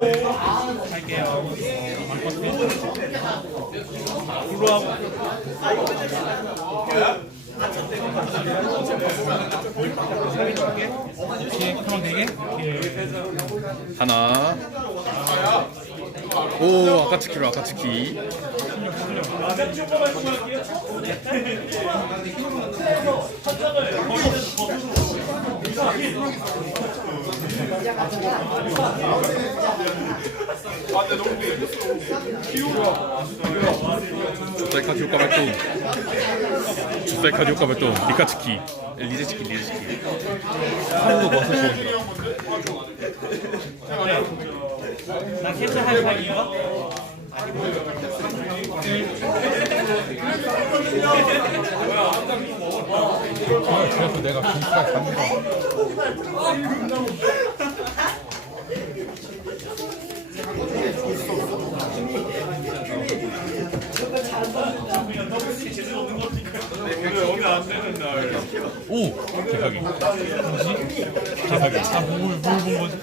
할게요. 블루하고 뒤에 크롬 4개? 예. 하나. 오 아까츠키로 아까츠키. 주사이카드 효과 발동. 주사이카드 효과 발동. 리카츠키. 리제츠키 리제츠키. 한국 와서 좋은 나 캡처 할 사이인 가? 그래서 내가 김치가 잡는 거. 오! 개사기. 뭐지? 개사기. 아, 뭘, 뭘본 거지?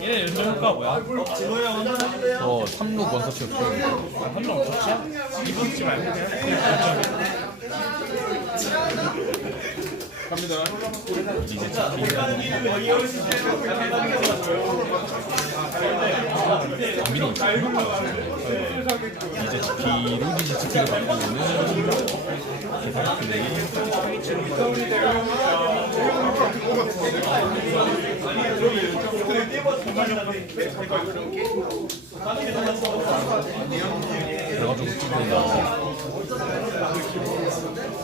얘네 연정 효과 뭐야? 어, 삼록 원서치 없어요. 한명 없었지? 이번 주 말고 그냥 미니. 이제 GP로 디지트를 바꾸면은 계산 플레이. 그래가지고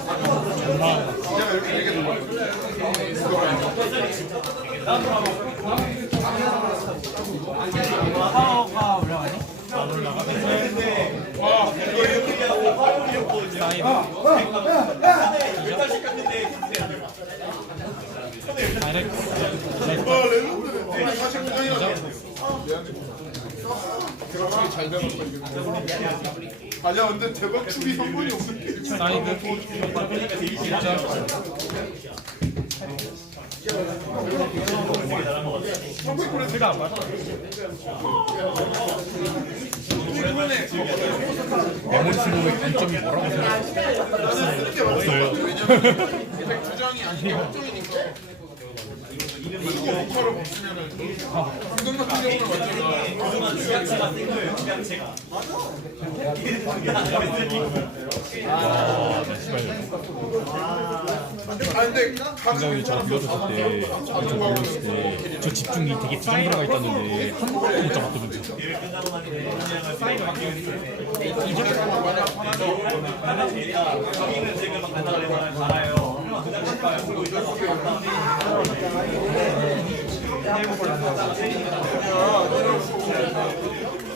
찍는다. 사이드. 아니야 근데 대박 추리 성분이 없는데 사이드. 진짜. 스가 안 맞아. 메모리 슬로우의 단점이 뭐라고 생각해요? 주장이 아니고 확정이니까 굉장히 저 빌려줬을 때, 저 빌렸을 때, 저 집중이 되게 두장 들어가 있다는데, 한 번도 못 잡았거든요.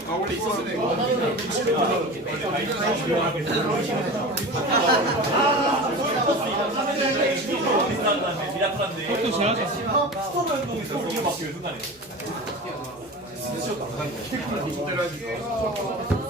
아 원래 있었는데 이거 그것도 제하자. 렘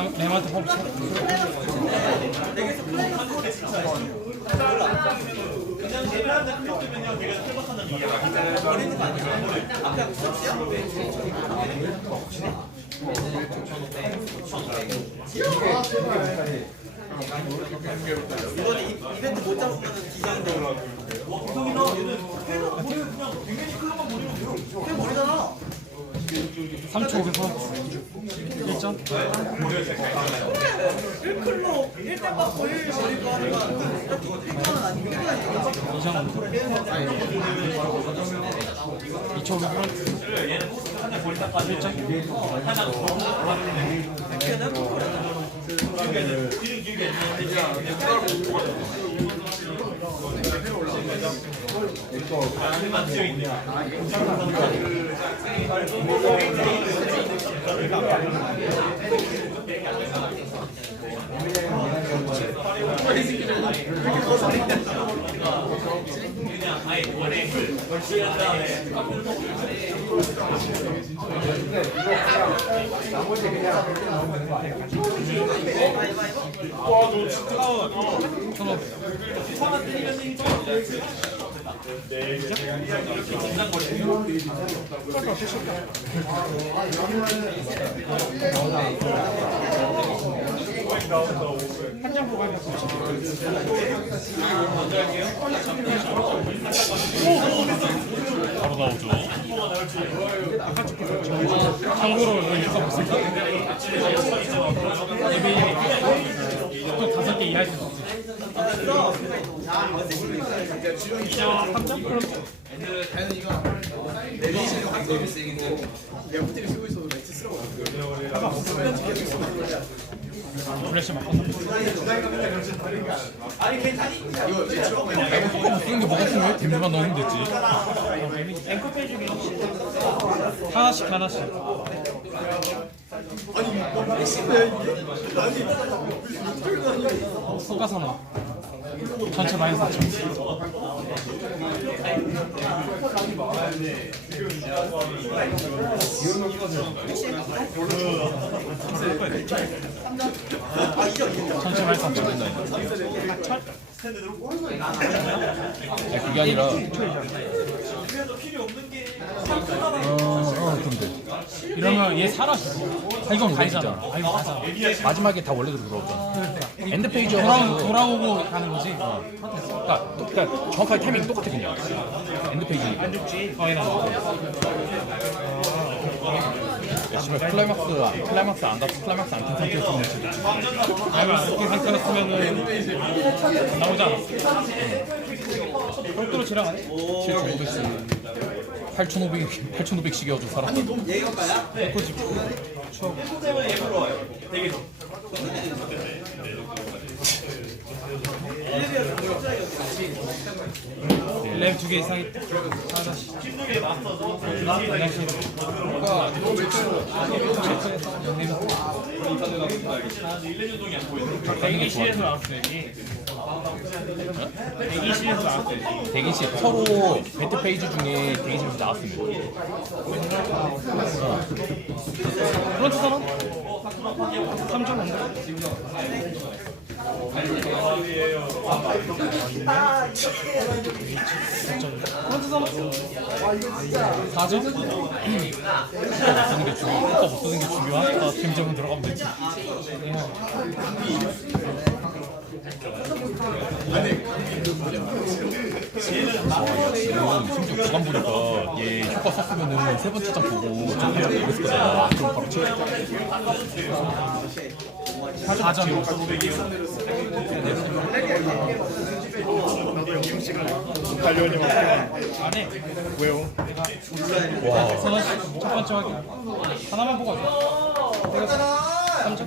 램, 램한테 펌프 이번에 이- 이벤트 못 잡으면 디자인 되고. 와, 보통이나 얘는 회사 보내 그냥 당연히 클럽만 보내면 돼요. 그냥 버리잖아. 3초 500원? 1점 1클로 1대 받고 1 버리고 하니까 이건 아니고 이상 2초 500원? 1점 1점 네, 나머지 그냥 그렇게 나오면 되는 거 아니야? 와너 진짜 천원 바로 나오죠 참고로 이거 또 다섯 개 이해할 수 있어 플래시 맞고 이거 쓰는 게 뭐가 중요해? 댐만 넣으면 됐지 앵커 빼주기 하나씩 하나씩 속가사나 전체 마이너스 4천 전체 마이너스 4천 야 그게 아니라. 어, 어, 근데 이러면 얘 사라지고 아, 이건 가이잖아 아 이거 가잖아 마지막에 다 원래대로 돌아오잖아. 엔드 페이지 돌아오, 돌아오고 가는 거지? 그러니까, 또- 그러니까 정확하게 타이밍 똑같아 그냥. 엔드 페이지니까. 어, 얘는 야, 씨발 클라이막스 클라이막스 안 갔어. 클라이막스 안탄 상태였으면 진짜. 아이가 이렇게 상태였으면은 나오지 않았어 별도로 지나가네? 7,500씩 8,500 8,500씩 이어도 살았다. 그거지 램두개 이상 있다 하나씩 하나씩 대기실에서 나왔어야지 대기실에서 나왔어야지 대기실 서로 배트 페이지 중에 대기실에서 나왔습니다. 프런트 사람? 3점 넘는 프런트 사람? 4점? 쓰는 게 중요. 쓰는 게 중요한? 아, 팀점은 들어가면 되지. 지금 구간 보니까 얘 효과 썼으면은 세 번째 장 보고 좀 하자 그랬을 거잖아. 그럼 바로 치. 4점. 달려오려면 안 해. 왜요? 와. 선원 씨, 첫 번째 확인. 하나만 보고 하자. 3점.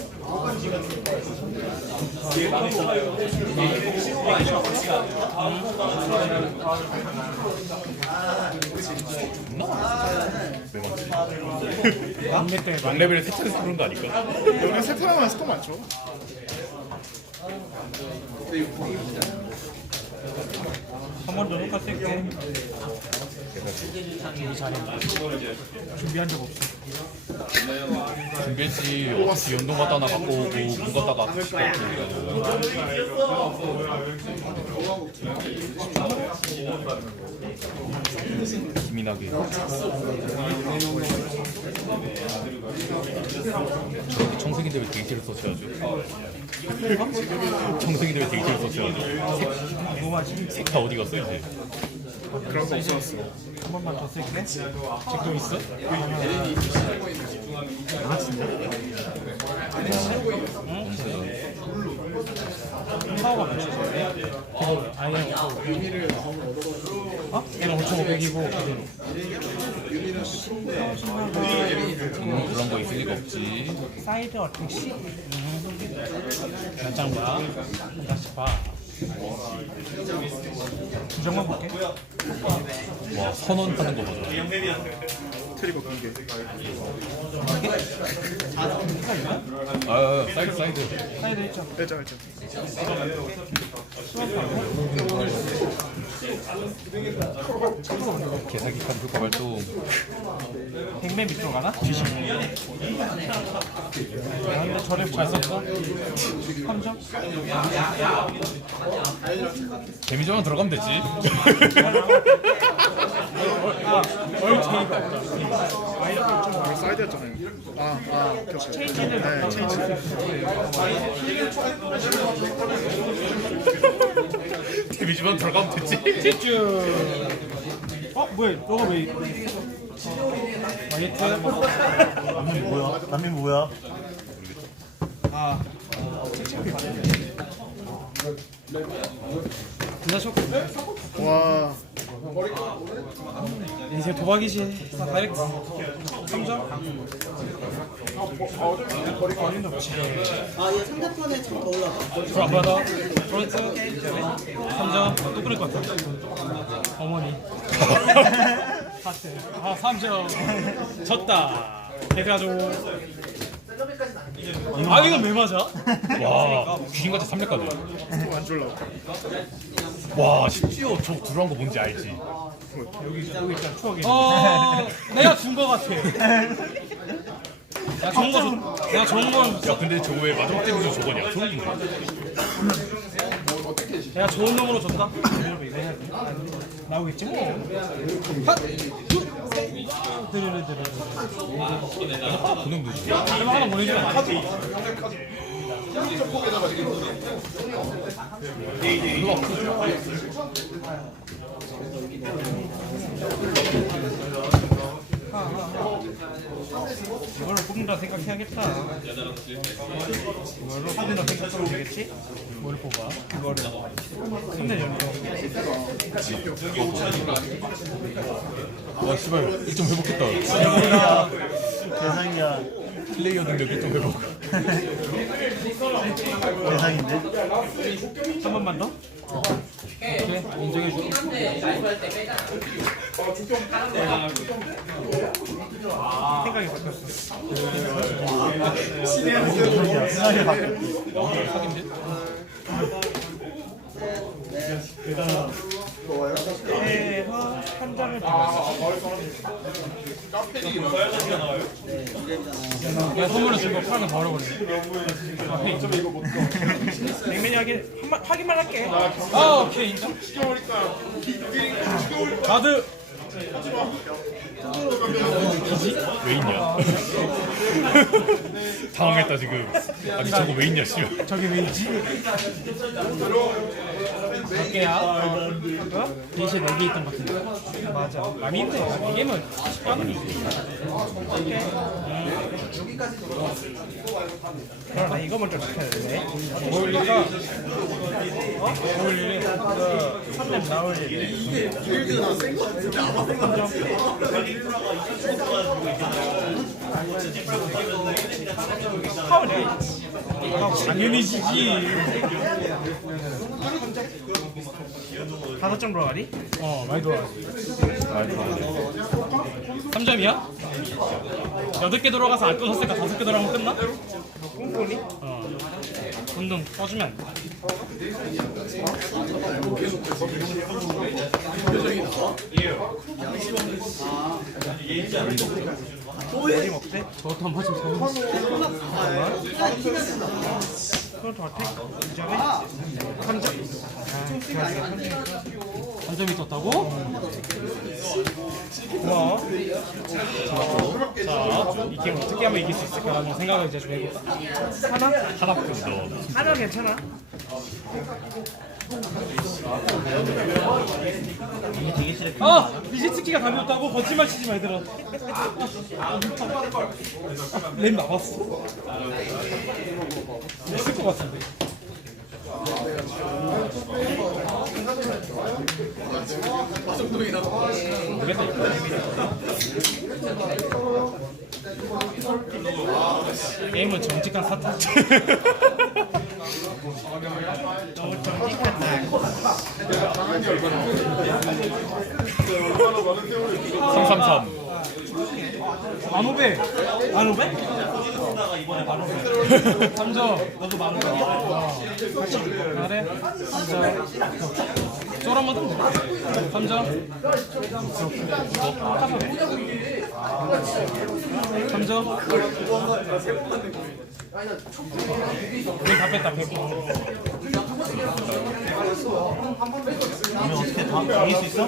막내 때 막. 막레벨 세차에서 그런 거 아닐까? 여기 세트라만 스코 많죠? 한 번 더 녹화 쓸게. 준비한 적 없어. 준비했지 어차피 연동 갔다 하나 갖고 오고 문 갔다가 같이 갔고 기민하게 저렇게 청생인데 왜 데이트를 서쳐야죠 청생인데 왜 데이트를 서쳐야죠 뭐하지? 색다 어디 갔어요 이제 그런 거 없었어. 한 번만 더 쓸게. 지금 있어? 파워가 몇이지? 아예 어? 얘는 5,500이고 그대로. 음, 그런 거 있을 리가 없지 사이드 어택시? 몇장 봐. 다시 봐. 두 장만 볼게. 와 선언 하는 거 보자 트리거 공개. 아, 아 사이드 사이드 사이드 1점. 빼자 빼자. 개사기 칸 효과 발동 100매 밑으로 가나? 야, 근데 저를 잘 썼어? 3점? 데미지만 들어가면 되지 아, 없다. 아, 사이드였잖아요. 아, 아, 그렇죠. 네, 체인지. 데미지만 들어가면 되지 집중! 어? 뭐야? 너가 왜 와이트? 남민 뭐야? 남민 뭐야? 아, 쇼크. 와, 인생 도박이지. 자, 다이렉트. 3점? 어림도 없지. 아, 얘 상대편에 참 올라가. 프론트. 3점. 또 그럴 것 같아. 어머니. 하트. 아, 3점. 졌다. 해가지고. 아, 이건 왜 맞아? 와 귀신같이 300까지 안 졸라. 와 심지어 저 들어간 거 뭔지 알지 여기, 여기 있잖아, 추억이. 어, 내가 준 거 같아. 내가 좋은 거, 줬- 내가 좋은 건, 야 근데 저거 왜 마지막 데미지 저거냐 소름 돋네 내가 좋은 놈으로 줬다? 나오겠지 뭐. 핫! 드르르 드르르. 그 정도지 이거 하나 돼. 이걸로 뽑는다 생각해야겠다. 이걸로 뽑는다 생각하면 되겠지? 뭘 뽑아? 이거를. 3대 연속. 와 씨발 1점 회복했다. 대상이야. 플레이어 능력 1점 회복 대상인데? 한 번만 더? 오케이, 인정해줄게. 생각이 바뀌었어. 대상이야. 생각이 바뀌었어. 해서 한 장을 받았어. 내가 선물로 준거 파는 거 버려버리네. 아, 헤이. 냉면이 하긴, 하기만 할게. 아, 오케이, 인정. 가드! 왜 있냐 당황했다 지금 아니 저거 왜 있냐 씨발 저게 왜 있지? 어, 어? 대시에 4개 있던 것 같은데. 맞아. 아닌데, 이게면 식감은 오케이. 그럼 나 이거 먼저 시켜야 되네. 뭐 올릴까? 어? 뭐 올릴래? 그, 3렙 나올 일. 파울이. 당연히 지지. 다섯 점 들어가니? 어, 많이 들어가지. 3점이야? 여덟 개 들어가서 안 끊었으니까 다섯 개 들어가면 끝나? 꼼꼼히? 어. 운동 꺼주면 안 돼. 어디 먹대? 저것도 한번 하지 마. 그것도 어때? 이전에? 한 점? 아, 좋았어. 한 점이 떴다고? 고마워. 자, 이 게임 어떻게 하면 이길 수 있을까라는 생각을 이제 좀 해볼까? 하나? 하나뿐 더. 하나 괜찮아. 이게 되게 싫어. 아! 리시츠키가 가볍다고 거짓말 치지 마 얘들아 램 나왔어 있을 것 같은데 게임은 정직한 사탕. 너무 정직하다 333. 만오백 만오백? 만오백 3점. 너도 만오백 같이. 그래 3점 쫄 한번 더 3점 3점 우리 다 뺐다 100 이거 어떻게 다 이길 수 있어?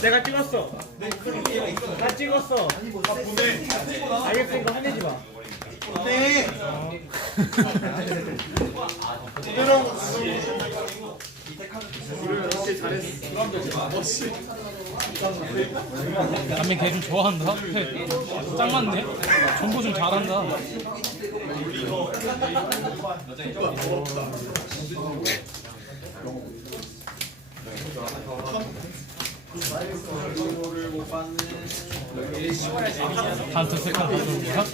내가 찍었어. 나 찍었어. 알겠으니까 화내지 마 남민 걔좀 좋아한다. 짱 맞네. 정보 좀 잘한다. 한턴 세컨 하는 거야?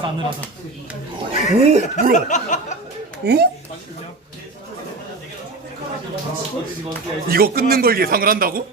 싸늘하다. 이거 끊는 걸 예상을 한다고?